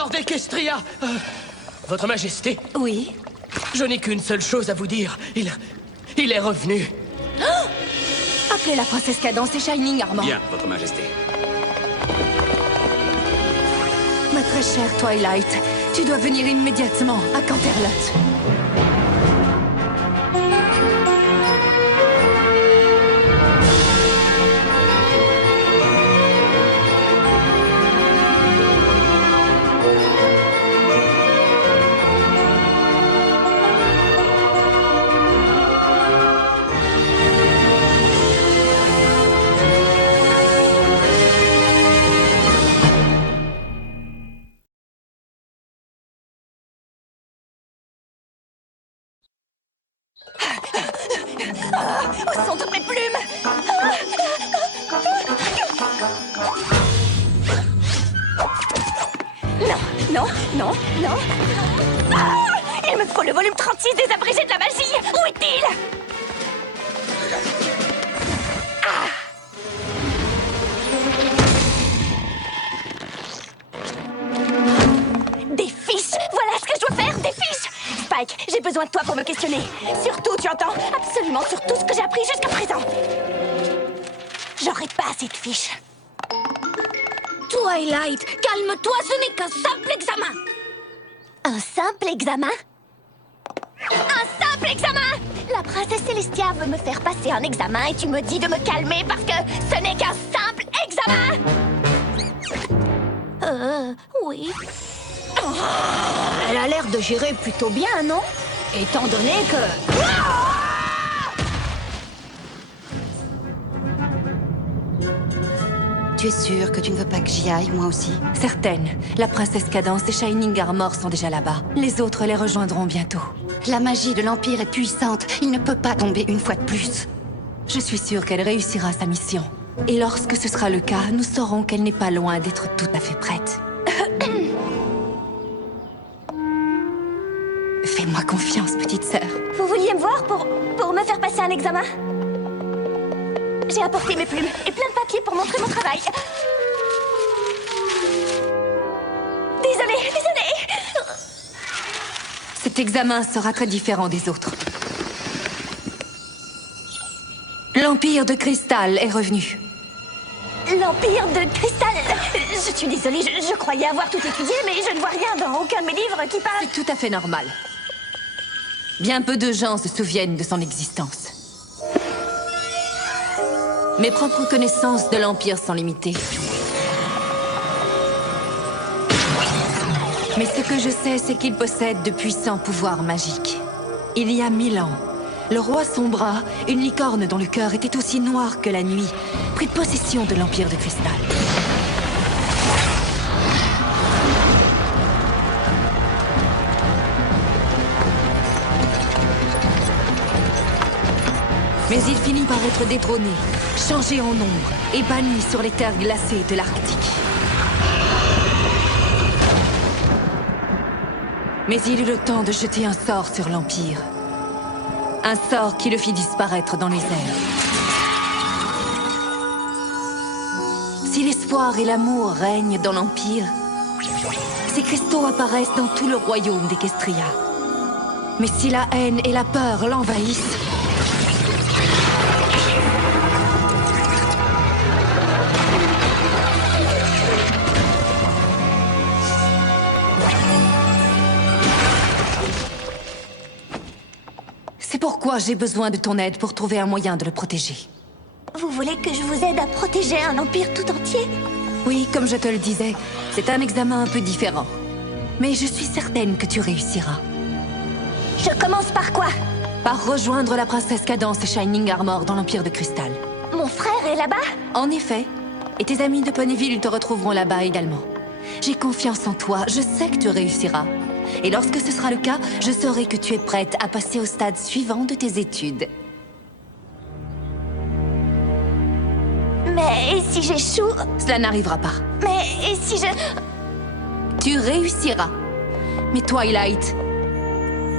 Lord Equestria Votre Majesté? Oui? Je n'ai qu'une seule chose à vous dire. Il est revenu. Oh! Appelez la princesse Cadance et Shining Armor. Bien, Votre Majesté. Ma très chère Twilight, tu dois venir immédiatement à Canterlot. Où sont toutes mes plumes? Non, non, non, non. Ah! Il me faut le volume 36 des abrégés de la magie. Où est-il? Des fiches! Voilà ce que je dois faire, des fiches! Spike, j'ai besoin de toi pour me questionner. Surtout, tu entends? Absolument sur tout ce que j'ai appris jusqu'à présent. J'aurai pas assez de fiches. Twilight, calme-toi, ce n'est qu'un simple examen. Un simple examen? Un simple examen! La princesse Célestia veut me faire passer un examen et tu me dis de me calmer parce que ce n'est qu'un simple examen! Oui. Elle a l'air de gérer plutôt bien, non? Étant donné que... Tu es sûre que tu ne veux pas que j'y aille, moi aussi? Certaines. La princesse Cadance et Shining Armor sont déjà là-bas. Les autres les rejoindront bientôt. La magie de l'Empire est puissante. Il ne peut pas tomber une fois de plus. Je suis sûre qu'elle réussira sa mission. Et lorsque ce sera le cas, nous saurons qu'elle n'est pas loin d'être tout à fait prête. Fais-moi confiance, petite sœur. Vous vouliez me voir pour me faire passer un examen? J'ai apporté mes plumes et plein de papiers pour montrer mon travail. Désolée. Cet examen sera très différent des autres. L'Empire de Cristal est revenu. L'Empire de Cristal? Je suis désolée, je croyais avoir tout étudié, mais je ne vois rien dans aucun de mes livres qui parle... C'est tout à fait normal. Bien peu de gens se souviennent de son existence. Mes propres connaissances de l'Empire sont limitées. Mais ce que je sais, c'est qu'il possède de puissants pouvoirs magiques. Il y a 1000 ans, le roi Sombra, une licorne dont le cœur était aussi noir que la nuit, prit possession de l'Empire de Cristal. Mais il finit par être détrôné, changé en ombre et banni sur les terres glacées de l'Arctique. Mais il eut le temps de jeter un sort sur l'Empire. Un sort qui le fit disparaître dans les airs. Si l'espoir et l'amour règnent dans l'Empire, ces cristaux apparaissent dans tout le royaume d'Equestria. Mais si la haine et la peur l'envahissent, c'est pourquoi j'ai besoin de ton aide pour trouver un moyen de le protéger. Vous voulez que je vous aide à protéger un empire tout entier? Oui, comme je te le disais, c'est un examen un peu différent. Mais je suis certaine que tu réussiras. Je commence par quoi? Par rejoindre la princesse Cadance et Shining Armor dans l'Empire de Cristal. Mon frère est là-bas? En effet. Et tes amis de Ponyville te retrouveront là-bas également. J'ai confiance en toi, je sais que tu réussiras. Et lorsque ce sera le cas, je saurai que tu es prête à passer au stade suivant de tes études. Mais et si j'échoue? Cela n'arrivera pas. Mais et si je... Tu réussiras. Mais Twilight,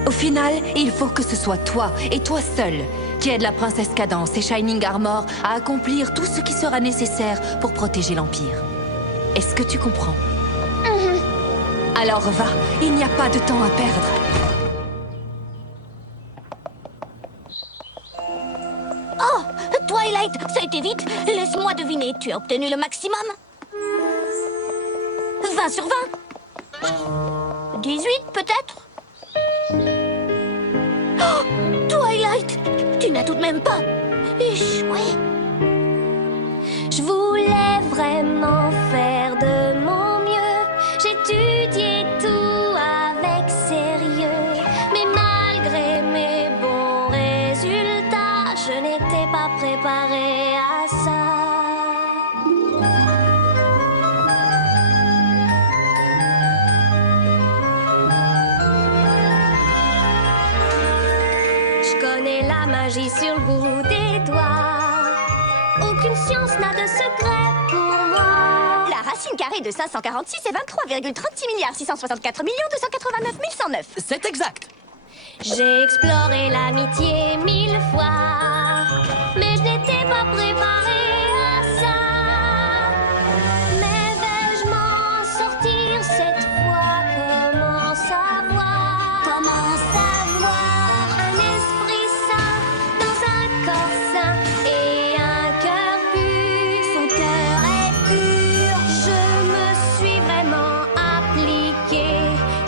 au final, il faut que ce soit toi, et toi seul, qui aide la princesse Cadance et Shining Armor à accomplir tout ce qui sera nécessaire pour protéger l'Empire. Est-ce que tu comprends? Alors va, il n'y a pas de temps à perdre. Oh, Twilight, ça a été vite. Laisse-moi deviner, tu as obtenu le maximum? 20 sur 20? 18 peut-être? Oh, Twilight, tu n'as tout de même pas échoué. Je voulais vraiment faire de mon mieux. J'étudiais tout avec sérieux. Mais malgré mes bons résultats, je n'étais pas préparée à ça. Je connais la magie sur le bout des doigts. Aucune science n'a de secret pour moi. La racine carrée de 546 est 23,36 milliards 664 millions 289 109. C'est exact. J'ai exploré l'amitié 1000 fois, mais je n'étais pas préparée à ça. Mais vais-je m'en sortir cette fois? Comment savoir? Comment savoir? Un esprit sain dans un corps sain et un cœur pur. Son cœur est pur. Je me suis vraiment appliquée.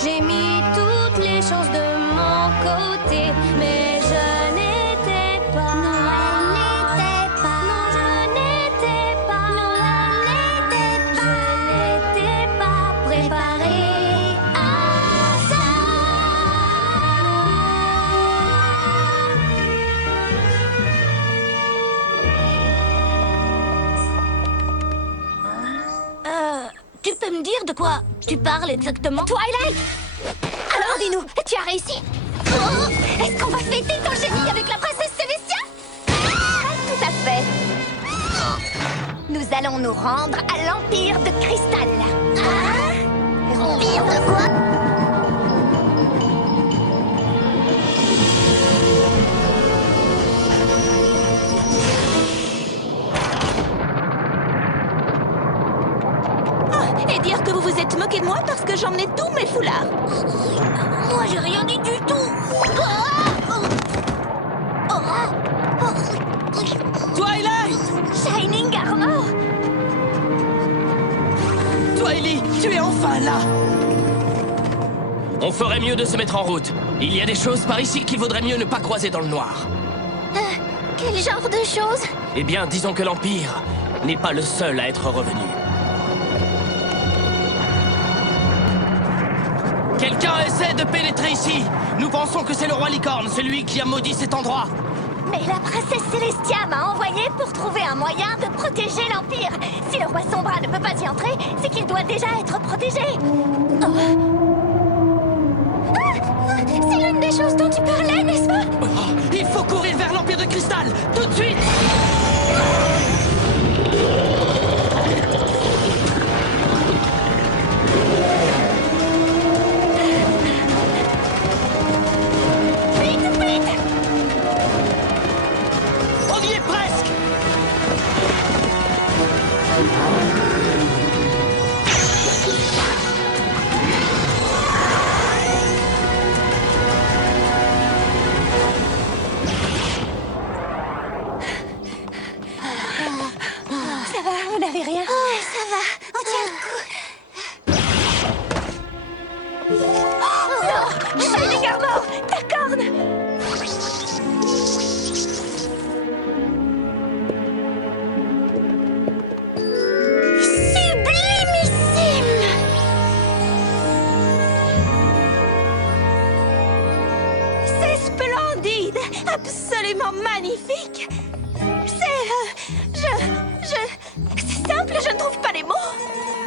J'ai mis toutes les chances de mon côté, mais je n'étais pas. Non, elle n'était pas. Non, je n'étais pas. Non, elle n'était Je n'étais pas préparée à ça. Tu peux me dire de quoi tu parles exactement? Twilight! Alors dis-nous, tu as réussi? Est-ce qu'on va fêter ton génie avec la princesse Célestia? Tout à fait. Nous allons nous rendre à l'Empire de Cristal. Empire de quoi? Et dire que vous vous êtes moqué de moi parce que j'emmenais tous mes foulards. Moi, j'ai rien dit du tout. Twilight! Shining Armor! Twilight, tu es enfin là! On ferait mieux de se mettre en route. Il y a des choses par ici qu'il vaudrait mieux ne pas croiser dans le noir. Quel genre de choses? Eh bien, disons que l'Empire n'est pas le seul à être revenu. Quelqu'un essaie de pénétrer ici. Nous pensons que c'est le roi Licorne, celui qui a maudit cet endroit. Mais la princesse Célestia m'a envoyé pour trouver un moyen de protéger l'Empire. Si le roi Sombra ne peut pas y entrer, c'est qu'il doit déjà être protégé. Oh. C'est l'une des choses dont tu parlais, n'est-ce pas? Oh, il faut courir vers l'Empire de Cristal, tout de suite! Vite, vite! On y est presque! Ça va, vous n'avez rien? Oh, ça va, on tient le coup. Oh non! Shining Armor! Ta corne! Sublimissime! C'est splendide! Absolument magnifique! C'est simple, je ne trouve pas les mots!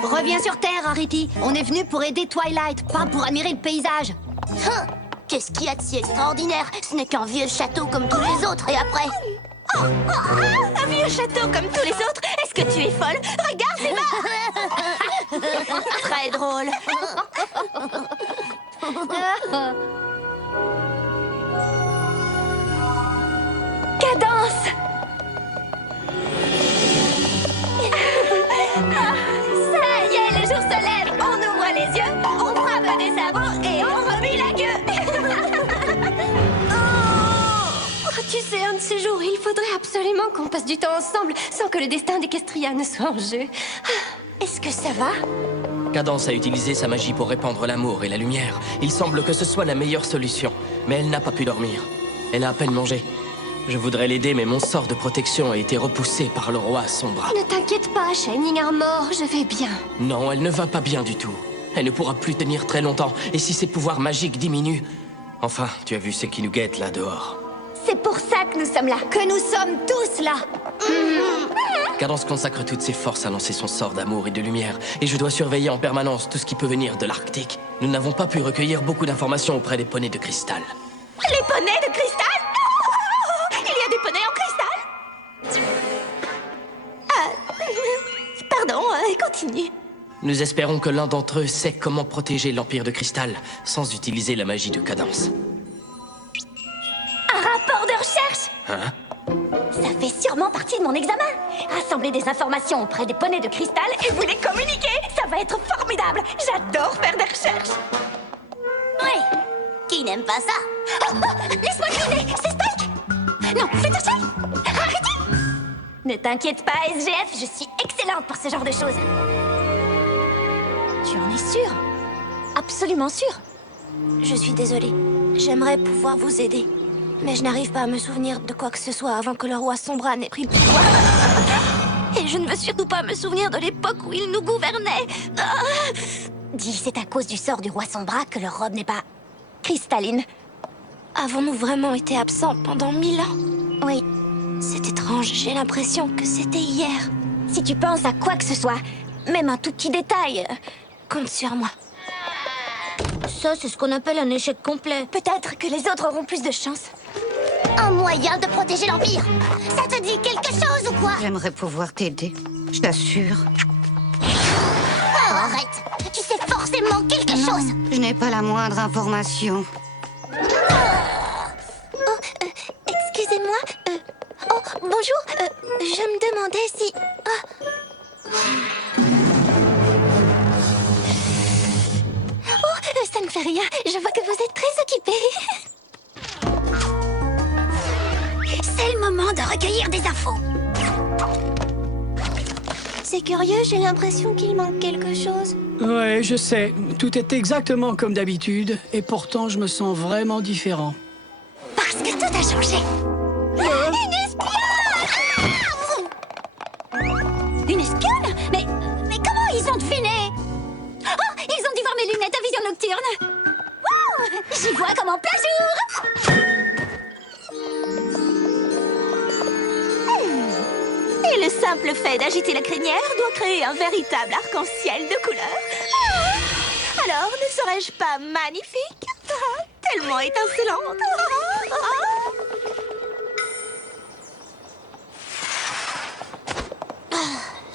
Reviens sur Terre, Arity. On est venu pour aider Twilight, pas pour admirer le paysage. Qu'est-ce qu'il y a de si extraordinaire? Ce n'est qu'un vieux château comme tous les autres, et après... un vieux château comme tous les autres? Est-ce que tu es folle? Regarde, c'est marrant! Très drôle. Cadence! Ça y est, le jour se lève, on ouvre les yeux, on frappe sais, un de ces jours, il faudrait absolument qu'on passe du temps ensemble sans que le destin d'Equestria ne soit en jeu. Est-ce que ça va? Cadence a utilisé sa magie pour répandre l'amour et la lumière. Il semble que ce soit la meilleure solution. Mais elle n'a pas pu dormir. Elle a à peine mangé. Je voudrais l'aider, mais mon sort de protection a été repoussé par le roi Sombra. Ne t'inquiète pas, Shining Armor, je vais bien. Non, elle ne va pas bien du tout. Elle ne pourra plus tenir très longtemps. Et si ses pouvoirs magiques diminuent... Enfin, tu as vu ce qui nous guette là dehors. C'est pour ça que nous sommes là. Que nous sommes tous là. Cadence consacre toutes ses forces à lancer son sort d'amour et de lumière. Et je dois surveiller en permanence tout ce qui peut venir de l'Arctique. Nous n'avons pas pu recueillir beaucoup d'informations auprès des poneys de cristal. Les poneys de cristal? Il y a des poneys en cristal? Pardon, continue. Nous espérons que l'un d'entre eux sait comment protéger l'Empire de Cristal sans utiliser la magie de Cadence. Un rapport de recherche? Hein? Ça fait sûrement partie de mon examen. Rassembler des informations auprès des poneys de cristal et vous les communiquer. Ça va être formidable. J'adore faire des recherches. Oui. Qui n'aime pas ça? Laisse-moi deviner, c'est Spike? Non, Fluttershy? Arrêtez! Ne t'inquiète pas, SGF, je suis excellente pour ce genre de choses. Tu en es sûre? Absolument sûre? Je suis désolée. J'aimerais pouvoir vous aider. Mais je n'arrive pas à me souvenir de quoi que ce soit avant que le roi Sombra n'ait pris le pouvoir. Et je ne veux surtout pas me souvenir de l'époque où il nous gouvernait. Dis, c'est à cause du sort du roi Sombra que leur robe n'est pas cristalline. Avons-nous vraiment été absents pendant 1000 ans? Oui. C'est étrange, j'ai l'impression que c'était hier. Si tu penses à quoi que ce soit, même un tout petit détail, compte sur moi. Ça, c'est ce qu'on appelle un échec complet. Peut-être que les autres auront plus de chance. Un moyen de protéger l'Empire. Ça te dit quelque chose ou quoi? J'aimerais pouvoir t'aider, je t'assure. Oh, arrête. Tu sais forcément quelque chose. Je n'ai pas la moindre information. Excusez-moi. Oh, bonjour. Je me demandais si... Oh, ça ne fait rien. Je vois que vous êtes très occupés. C'est le moment de recueillir des infos. C'est curieux, j'ai l'impression qu'il manque quelque chose. Ouais, je sais. Tout est exactement comme d'habitude, et pourtant je me sens vraiment différent. Parce que tout a changé. Une espionne! Une espionne? Mais comment ils ont deviné? Oh, ils ont dû voir mes lunettes à vision nocturne. Wow! J'y vois comme en plein jour. Et le simple fait d'agiter la crinière doit créer un véritable arc-en-ciel de couleurs. Alors, ne serais-je pas magnifique? Tellement étincelante.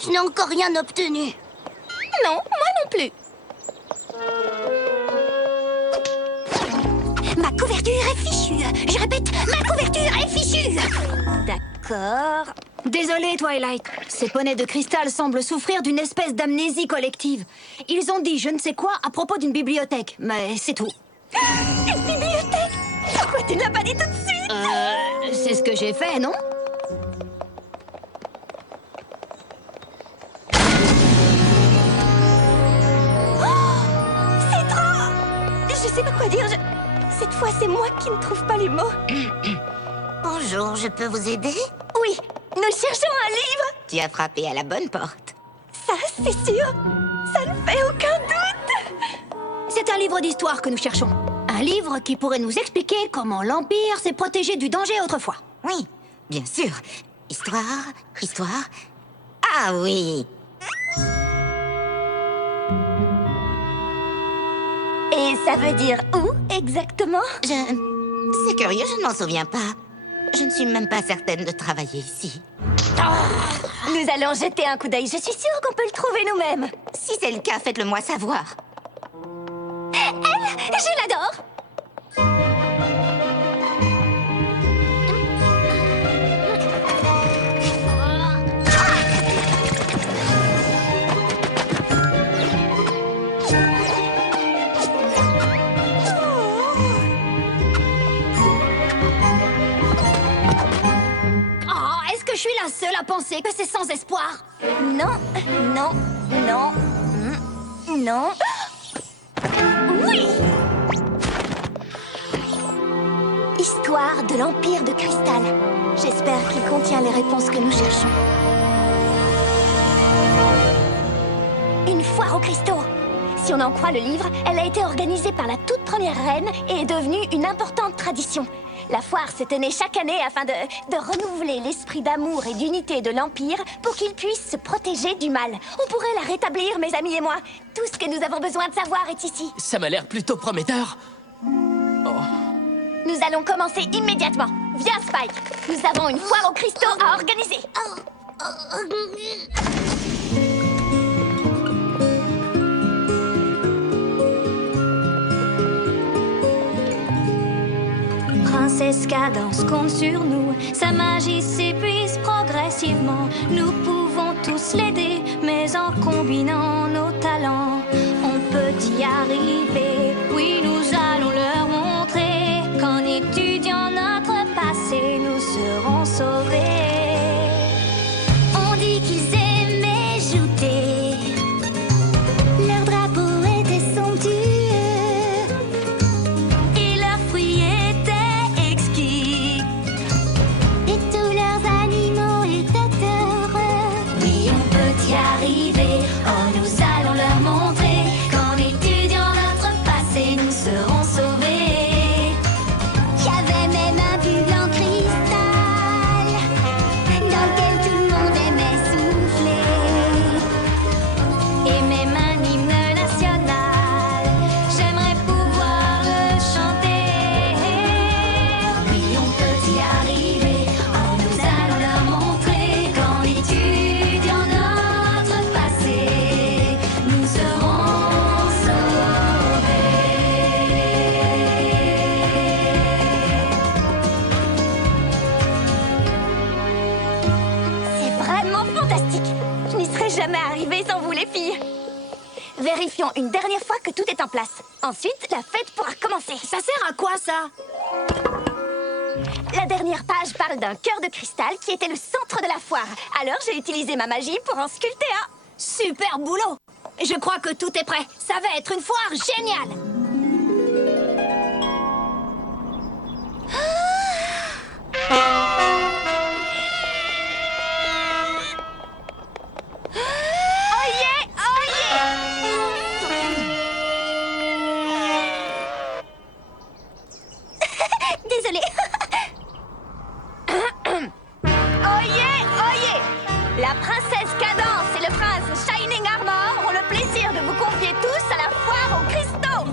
Je n'ai encore rien obtenu. Non, moi non plus. Ma couverture est fichue. Je répète, ma couverture est fichue. D'accord. Désolée, Twilight. Ces poneys de cristal semblent souffrir d'une espèce d'amnésie collective. Ils ont dit je ne sais quoi à propos d'une bibliothèque, mais c'est tout. Une bibliothèque? Pourquoi tu ne l'as pas dit tout de suite? C'est ce que j'ai fait, non? C'est trop... Je sais pas quoi dire. Cette fois, c'est moi qui ne trouve pas les mots. Bonjour, je peux vous aider? Oui, nous cherchons un livre. Tu as frappé à la bonne porte. Ça, c'est sûr. Ça ne fait aucun doute. C'est un livre d'histoire que nous cherchons. Un livre qui pourrait nous expliquer comment l'Empire s'est protégé du danger autrefois. Oui, bien sûr. Histoire... Ah oui. Et ça veut dire où, exactement? C'est curieux, je ne m'en souviens pas. Je ne suis même pas certaine de travailler ici. Nous allons jeter un coup d'œil. Je suis sûre qu'on peut le trouver nous-mêmes. Si c'est le cas, faites-le moi savoir. Elle, je l'adore. suis la seule à penser que c'est sans espoir. Non, non, non, non. Oui! Histoire de l'Empire de Cristal. J'espère qu'il contient les réponses que nous cherchons. Une foire aux cristaux. Si on en croit le livre, elle a été organisée par la toute première reine et est devenue une importante tradition. La foire s'est tenue chaque année afin de renouveler l'esprit d'amour et d'unité de l'Empire pour qu'il puisse se protéger du mal. On pourrait la rétablir, mes amis et moi. Tout ce que nous avons besoin de savoir est ici. Ça m'a l'air plutôt prometteur. Nous allons commencer immédiatement. Viens, Spike. Nous avons une foire aux cristaux à organiser. Princesse Cadence compte sur nous. Sa magie s'épuise progressivement. Nous pouvons tous l'aider, mais en combinant nos talents, on peut y arriver. Oui, nous allons leur montrer qu'en étudiant notre passé, nous serons sauvés. On dit qu'ils aimaient jouter. Leur drapeau était somptueux. Et leurs fruits étaient exquis. Et tous leurs animaux étaient heureux. Oui, on peut y arriver. Oh, nous allons leur montrer qu'en étudiant notre passé, nous serons sauvés. Il y avait même un bulle en cristal dans lequel tout le monde aimait souffler. Et même un hymne national, j'aimerais pouvoir le chanter. Oui, on peut y arriver. Oh, nous allons leur montrer qu'en étudiant notre passé, nous serons sauvés. C'est vraiment fantastique. Je n'y serais jamais arrivée sans vous, les filles. Vérifions une dernière fois que tout est en place. Ensuite, la fête pourra commencer. Ça sert à quoi, ça? La dernière page parle d'un cœur de cristal qui était le centre de la foire. Alors, j'ai utilisé ma magie pour en sculpter un. Super boulot! Je crois que tout est prêt. Ça va être une foire géniale! Oh yeah! Oh yeah! Désolée. Oh yeah! Oh yeah! La princesse Cadence et le prince Shining Armor ont le plaisir de vous confier tous à la foire aux cristaux.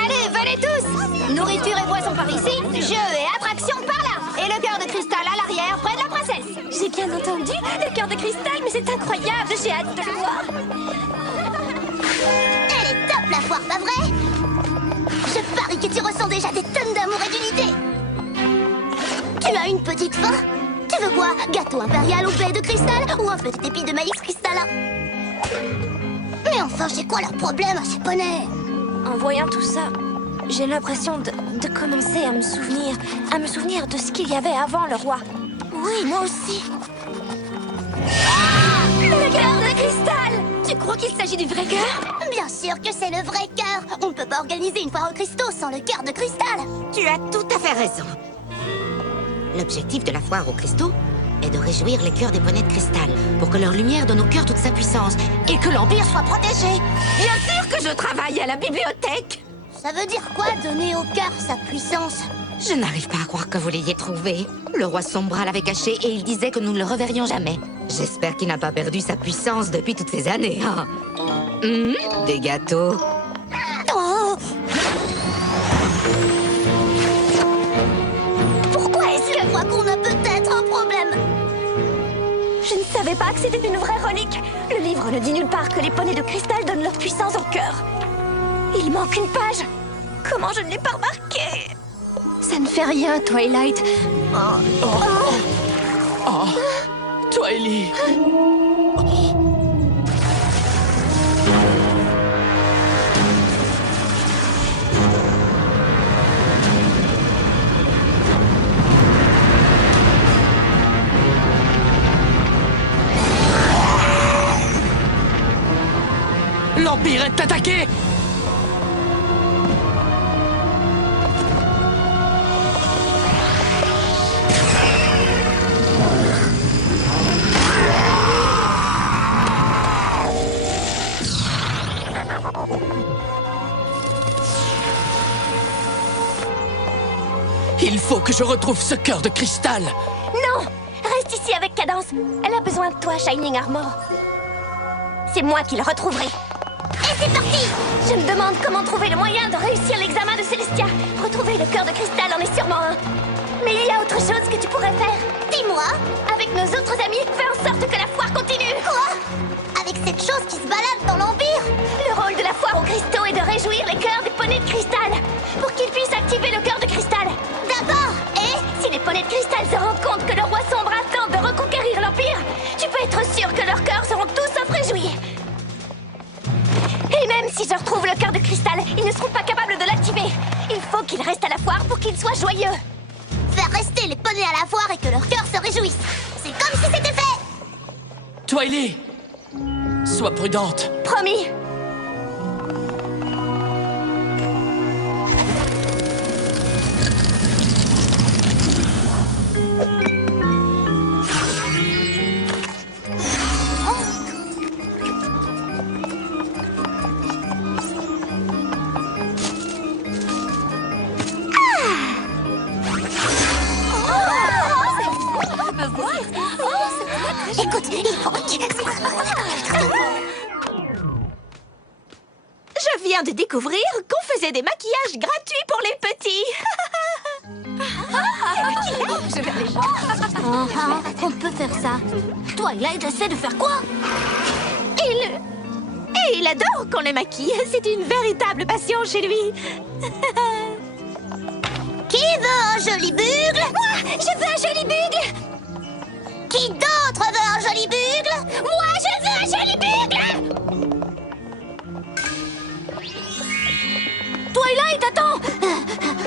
Allez, venez tous! Nourriture et boissons par ici, jeux et attractions par là! Et le cœur de cristal à l'arrière, près de la princesse! J'ai bien entendu le cœur de cristal, mais c'est incroyable. J'ai hâte de le voir. Elle est top, la foire, pas vrai? Je parie que tu ressens déjà des tonnes d'amour et d'unité. Tu as une petite faim? Tu veux quoi? Gâteau impérial au baie de cristal ou un petit épi de maïs cristallin? Mais enfin, c'est quoi leur problème à ces poneys? En voyant tout ça, j'ai l'impression de commencer à me souvenir de ce qu'il y avait avant le roi. Oui, moi aussi. Le cœur de cristal! Tu crois qu'il s'agit du vrai cœur? Bien sûr que c'est le vrai cœur. On ne peut pas organiser une foire aux cristaux sans le cœur de cristal. Tu as tout à fait raison. L'objectif de la foire aux cristaux est de réjouir les cœurs des poneys de cristal pour que leur lumière donne au cœur toute sa puissance et que l'Empire soit protégé. Bien sûr que je travaille à la bibliothèque. Ça veut dire quoi, donner au cœur sa puissance? Je n'arrive pas à croire que vous l'ayez trouvé. Le roi Sombra l'avait caché et il disait que nous ne le reverrions jamais. J'espère qu'il n'a pas perdu sa puissance depuis toutes ces années. Hein. Des gâteaux. Oh! Pourquoi est-ce qu'elle voit qu'on a peut-être un problème? Je ne savais pas que c'était une vraie relique. Le livre ne dit nulle part que les poneys de cristal donnent leur puissance au cœur. Il manque une page. Comment je ne l'ai pas remarqué? Ça ne fait rien, Twilight. Twilight. l'Empire est attaqué! Il faut que je retrouve ce cœur de cristal! Non! Reste ici avec Cadence. Elle a besoin de toi, Shining Armor. C'est moi qui le retrouverai. Et c'est parti! Je me demande comment trouver le moyen de réussir l'examen de Célestia. Retrouver le cœur de cristal en est sûrement un. Mais il y a autre chose que tu pourrais faire. Dis-moi! Avec nos autres amis, fais en sorte que la foire continue. Quoi? Avec cette chose qui se balade dans l'Empire? Le rôle de la foire aux cristaux est de réjouir les cœurs des poneys de cristal. Pour qu'ils puissent activer le cœur de cristal. D'accord! Et si les poneys de cristal se rendent compte que le roi sombre tente de reconquérir l'Empire, tu peux être sûr que leurs cœurs seront tous sauf réjouis. Et même si je retrouve le cœur de cristal, ils ne seront pas capables de l'activer. Il faut qu'ils restent à la foire pour qu'ils soient joyeux. Faire rester les poneys à la foire et que leurs cœurs se réjouissent. C'est comme si c'était fait. Twilight! Sois prudente. Promis. Écoute, il faut que... Je viens de découvrir qu'on faisait des maquillages gratuits pour les petits. On peut faire ça. Twilight essaie de faire quoi? Il adore qu'on le maquille. C'est une véritable passion chez lui. Qui veut un joli bugle? Moi, je veux un joli bugle. Qui d'autre veut un joli bugle? Moi, je veux un joli bugle. Twilight, attends!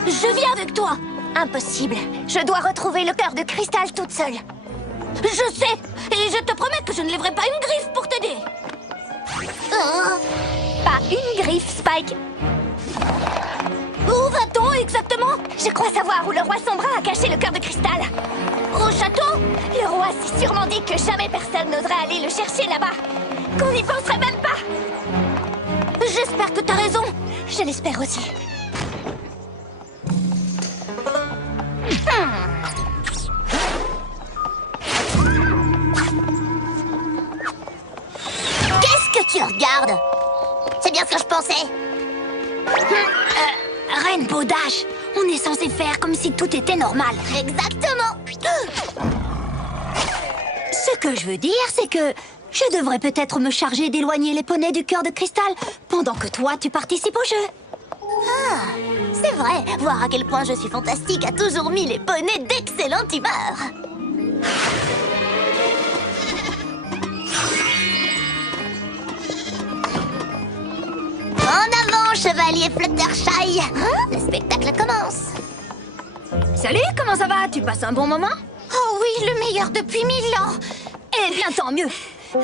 Je viens avec toi. Impossible. Je dois retrouver le cœur de cristal toute seule. Je sais. Et je te promets que je ne lèverai pas une griffe pour t'aider. Pas une griffe, Spike. Où va-t-on exactement? Je crois savoir où le roi Sombra a caché le cœur de cristal. Au château? Le roi s'est sûrement dit que jamais personne n'oserait aller le chercher là-bas. Qu'on n'y penserait même pas. J'espère que t'as raison. Je l'espère aussi. Qu'est-ce que tu regardes? C'est bien ce que je pensais. Rainbow Dash, on est censé faire comme si tout était normal. Exactement. Ce que je veux dire, c'est que je devrais peut-être me charger d'éloigner les poneys du cœur de cristal pendant que toi, tu participes au jeu. Ah, c'est vrai. Voir à quel point je suis fantastique a toujours mis les poneys d'excellente humeur. En avant, chevalier Fluttershy. Le spectacle commence. Salut, comment ça va? Tu passes un bon moment? Oh oui, le meilleur depuis 1000 ans. Eh bien, tant mieux.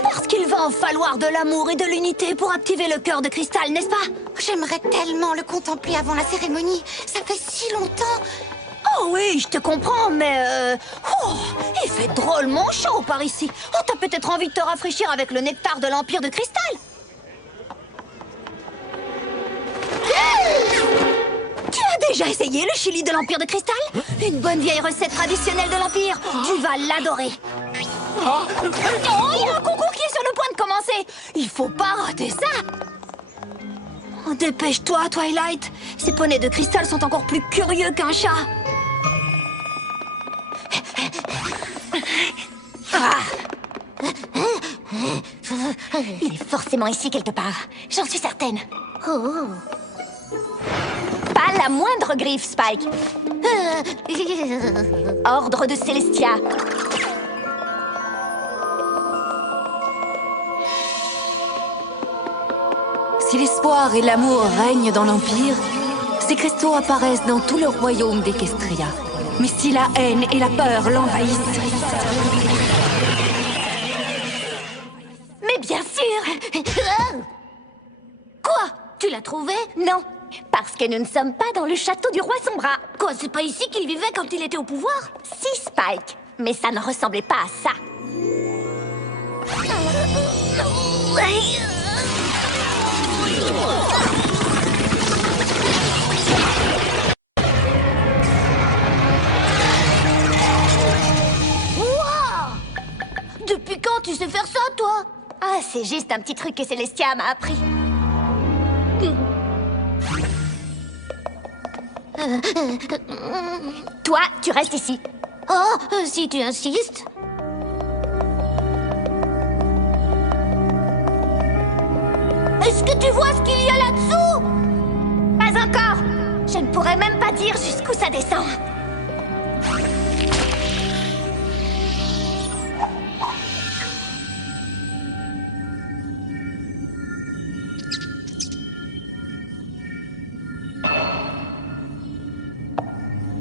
Parce qu'il va en falloir de l'amour et de l'unité pour activer le cœur de cristal, n'est-ce pas? J'aimerais tellement le contempler avant la cérémonie. Ça fait si longtemps. Oh oui, je te comprends, mais... il fait drôlement chaud par ici. Oh, t'as peut-être envie de te rafraîchir avec le nectar de l'Empire de Cristal. Tu as déjà essayé le chili de l'Empire de Cristal? Une bonne vieille recette traditionnelle de l'Empire. Tu vas l'adorer. Oh, il y a un concours qui est sur le point de commencer. Il faut pas rater ça. Oh, dépêche-toi, Twilight. Ces poneys de cristal sont encore plus curieux qu'un chat. Il est forcément ici quelque part. J'en suis certaine. Oh. Pas la moindre griffe, Spike. Ordre de Célestia. Si l'espoir et l'amour règnent dans l'Empire, ces cristaux apparaissent dans tout le royaume d'Equestria. Mais si la haine et la peur l'envahissent... Mais bien sûr. Tu l'as trouvé? Non, parce que nous ne sommes pas dans le château du roi Sombra. Quoi, c'est pas ici qu'il vivait quand il était au pouvoir? Si, Spike, mais ça ne ressemblait pas à ça. Depuis quand tu sais faire ça, toi? Ah, c'est juste un petit truc que Célestia m'a appris. Toi, tu restes ici. Oh, si tu insistes. Est-ce que tu vois ce qu'il y a là-dessous? Pas encore. Je ne pourrais même pas dire jusqu'où ça descend.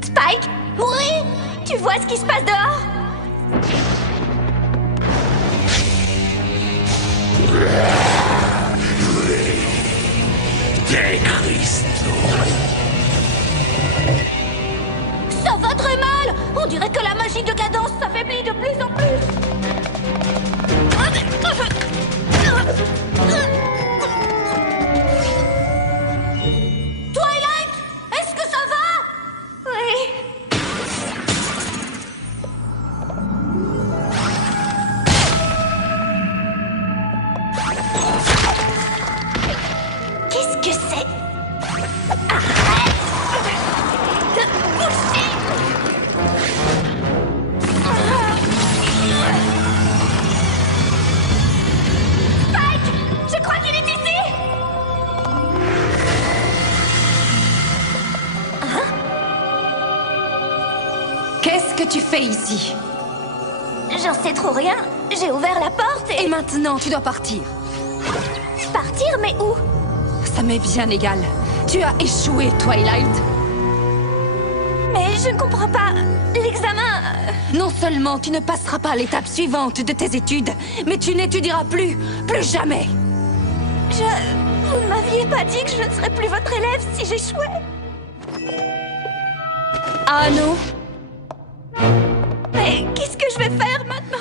Spike? Oui? Tu vois ce qui se passe dehors? Des cristaux. Ça va très mal! On dirait que la magie de cadence s'affaiblit de plus en plus! Twilight! Est-ce que ça va? Oui. Qu'est-ce que c'est? Arrête de pousser! Spike! Je crois qu'il est ici! Qu'est-ce que tu fais ici? J'en sais trop rien. J'ai ouvert la porte et... maintenant, tu dois partir. Partir? Mais où? Ça m'est bien égal. Tu as échoué, Twilight. Mais je ne comprends pas. L'examen... Non seulement tu ne passeras pas à l'étape suivante de tes études, mais tu n'étudieras plus. Plus jamais. Vous ne m'aviez pas dit que je ne serais plus votre élève si j'échouais. Ah non? Mais qu'est-ce que je vais faire maintenant?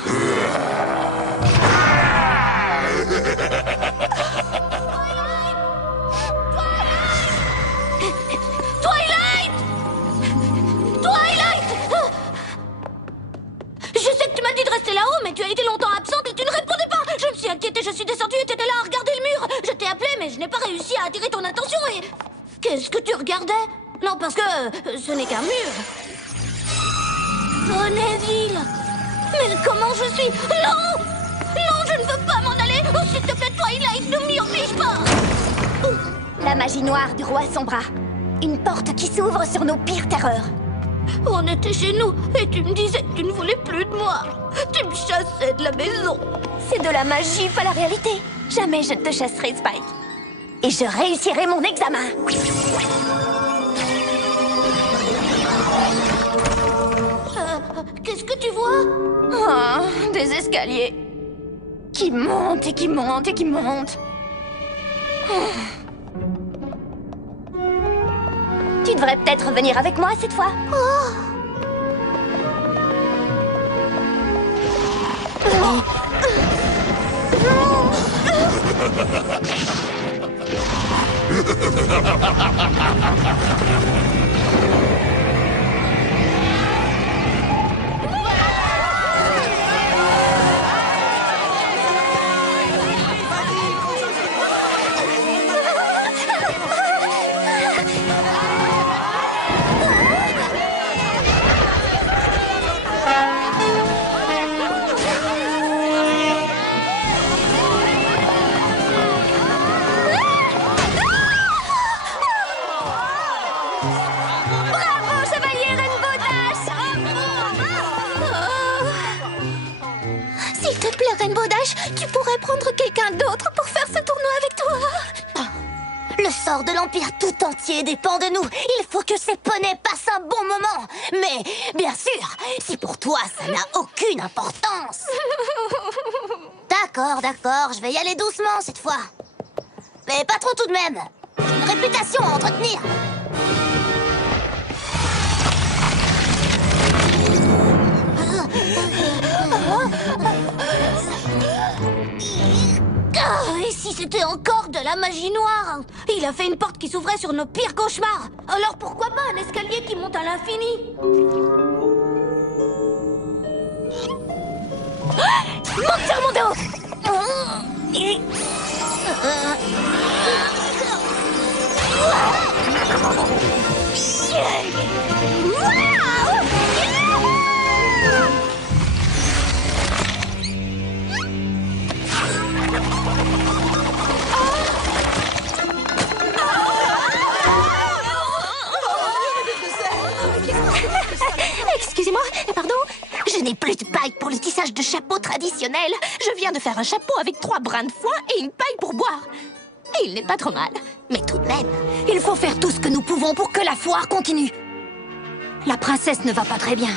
Twilight! Twilight! Je sais que tu m'as dit de rester là-haut, mais tu as été longtemps absente et tu ne répondais pas! Je me suis inquiétée, je suis descendue et t'étais là à regarder le mur! Je t'ai appelé, mais je n'ai pas réussi à attirer ton attention et... Qu'est-ce que tu regardais? Non, parce que ce n'est qu'un mur. Oh, Neville! Mais comment je suis... Non! Non, je ne veux pas m'en aller! Oh, s'il te plaît, Twilight, ne m'y oblige pas! La magie noire du roi Sombra. Une porte qui s'ouvre sur nos pires terreurs. On était chez nous et tu me disais que tu ne voulais plus de moi. Tu me chassais de la maison. C'est de la magie, pas la réalité. Jamais je ne te chasserai, Spike. Et je réussirai mon examen. Qu'est-ce que tu vois? Oh, des escaliers. Qui montent et qui montent et qui montent. Tu devrais peut-être venir avec moi cette fois. Bravo, chevalier Rainbow Dash! S'il te plaît, Rainbow Dash, tu pourrais prendre quelqu'un d'autre pour faire ce tournoi avec toi. Le sort de l'Empire tout entier dépend de nous. Il faut que ces poneys passent un bon moment. Mais, bien sûr, si pour toi, ça n'a aucune importance. D'accord, d'accord, je vais y aller doucement cette fois. Mais pas trop tout de même. une réputation à entretenir. Et si c'était encore de la magie noire? Il a fait une porte qui s'ouvrait sur nos pires cauchemars. Alors pourquoi pas un escalier qui monte à l'infini? Monte sur mon dos! Excusez-moi, pardon? Je n'ai plus de paille pour le tissage de chapeau traditionnel. Je viens de faire un chapeau avec 3 brins de foin et une paille pour boire. Et il n'est pas trop mal, mais tout de même. Il faut faire tout ce que nous pouvons pour que la foire continue. La princesse ne va pas très bien.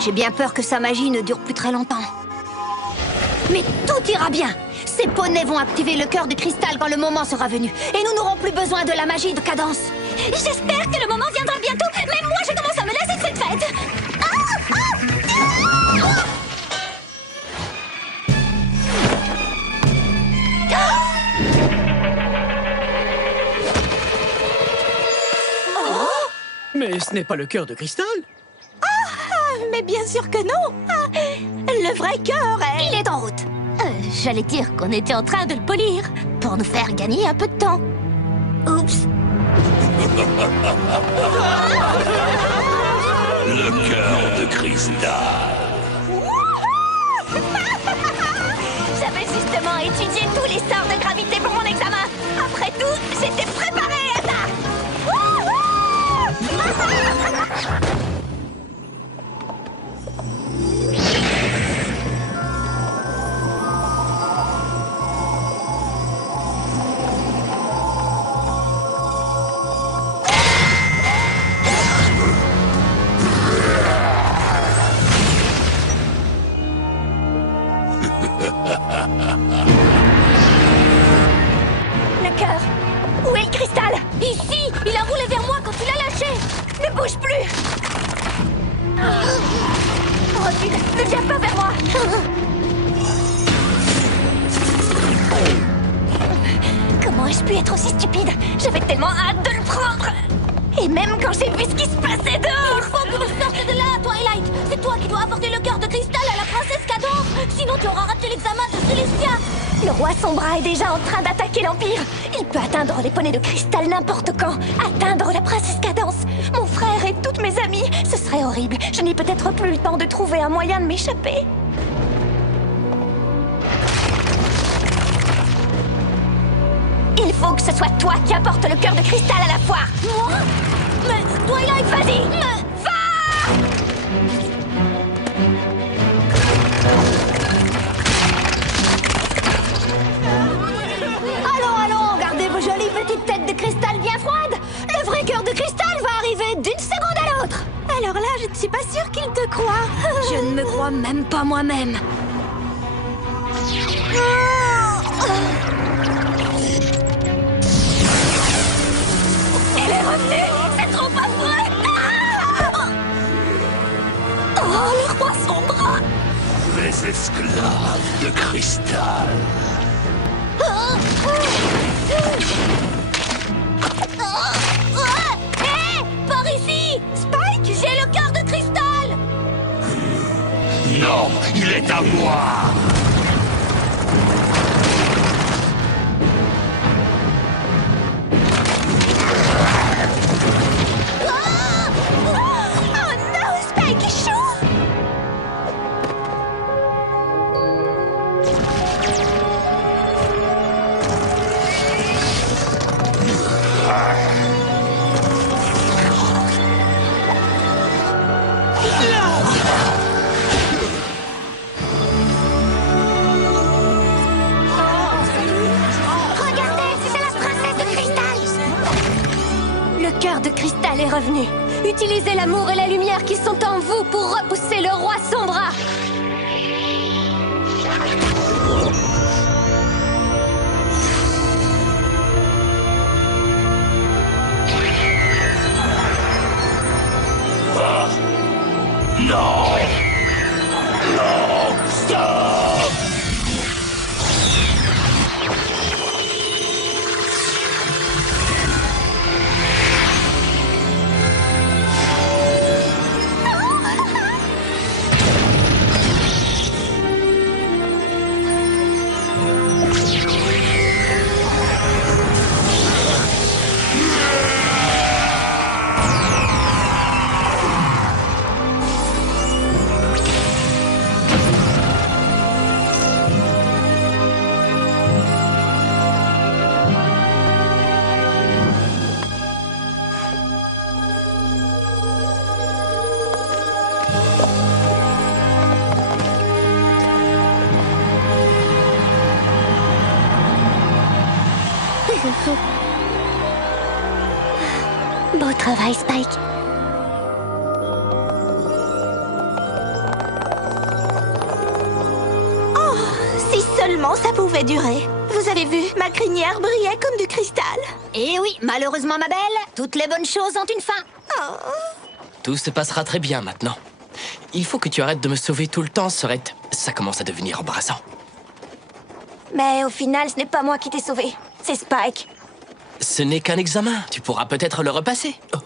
J'ai bien peur que sa magie ne dure plus très longtemps. Mais tout ira bien. Ces poneys vont activer le cœur de cristal quand le moment sera venu. Et nous n'aurons plus besoin de la magie de Cadance. J'espère que le moment viendra bientôt. Même moi, je commence à me lasser de cette fête. Mais ce n'est pas le cœur de cristal. Mais bien sûr que non. Le vrai cœur est... Il est en route. J'allais dire qu'on était en train de le polir pour nous faire gagner un peu de temps. Oups. Le cœur de cristal. J'avais justement étudié tous les sorts de gravité pour mon examen. Après tout, j'étais préparée à ça. Le cœur. Où est le cristal? Ici. Il a roulé vers moi quand tu l'as lâché. Ne bouge plus. Recule. Ne viens pas vers moi. Comment ai-je pu être aussi stupide? J'avais tellement hâte de le prendre. Et même quand j'ai vu ce qui se passait dehors. Il faut que nous sortes de là, Twilight. C'est toi qui dois apporter le cœur de cristal à la princesse Cadance. Sinon, tu auras raté l'examen de Célestia. Le roi Sombra est déjà en train d'attaquer l'Empire. Il peut atteindre les poneys de cristal n'importe quand. Atteindre la princesse Cadance. Mon frère et toutes mes amies. Ce serait horrible. Je n'ai peut-être plus le temps de trouver un moyen de m'échapper. Il faut que ce soit toi qui apporte le cœur de cristal à la foire. Moi? Mais Twilight, Vas-y, va! Allons, gardez vos jolies petites têtes de cristal bien froides. Le vrai cœur de cristal va arriver d'une seconde à l'autre. Alors là, je ne suis pas sûre qu'il te croit. Je ne me crois même pas moi-même. Elle est revenue! C'est trop affreux! Oh, le roi Sombra! Les esclaves de cristal. Hé! Par ici! Spike, j'ai le cœur de cristal! Non, il est à moi. Oh non, Spike échoue! Regardez, c'est la princesse de cristal! Le cœur de cristal est revenu. Utilisez l'amour et la lumière qui sont en vous pour repousser le roi Sombra. travail, Spike. Oh, si seulement ça pouvait durer. Vous avez vu, ma crinière brillait comme du cristal. Eh oui, malheureusement, ma belle, toutes les bonnes choses ont une fin. Tout se passera très bien maintenant. Il faut que tu arrêtes de me sauver tout le temps, Sorette. Ça commence à devenir embarrassant. Mais au final, ce n'est pas moi qui t'ai sauvé. C'est Spike. Ce n'est qu'un examen. Tu pourras peut-être le repasser. Oh.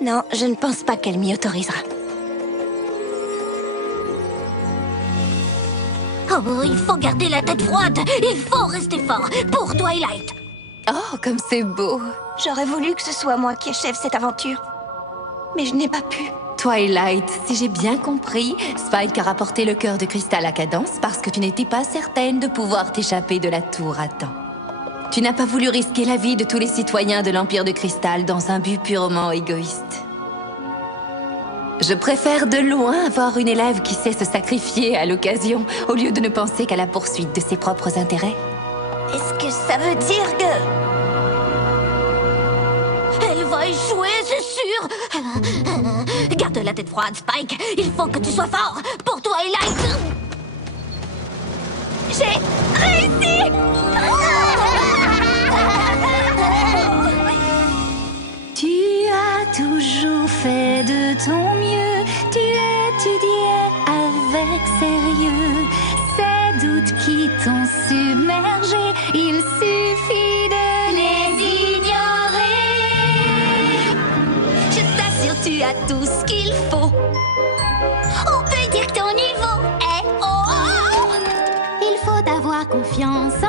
Non, je ne pense pas qu'elle m'y autorisera. Oh, il faut garder la tête froide. Il faut rester fort pour Twilight. Oh, comme c'est beau. J'aurais voulu que ce soit moi qui achève cette aventure. Mais je n'ai pas pu. Twilight, si j'ai bien compris, Spike a rapporté le cœur de cristal à Cadence parce que tu n'étais pas certaine de pouvoir t'échapper de la tour à temps. Tu n'as pas voulu risquer la vie de tous les citoyens de l'Empire de Cristal dans un but purement égoïste. Je préfère de loin avoir une élève qui sait se sacrifier à l'occasion, au lieu de ne penser qu'à la poursuite de ses propres intérêts. Est-ce que ça veut dire que... Elle va échouer, c'est sûr. Garde la tête froide, Spike. Il faut que tu sois fort pour Twilight. J'ai réussi! Tu as toujours fait de ton mieux, tu étudiais avec sérieux. Ces doutes qui t'ont submergé, il suffit de les ignorer. Je t'assure, tu as tout ce qu'il faut. On peut dire que ton niveau est haut. Il faut avoir confiance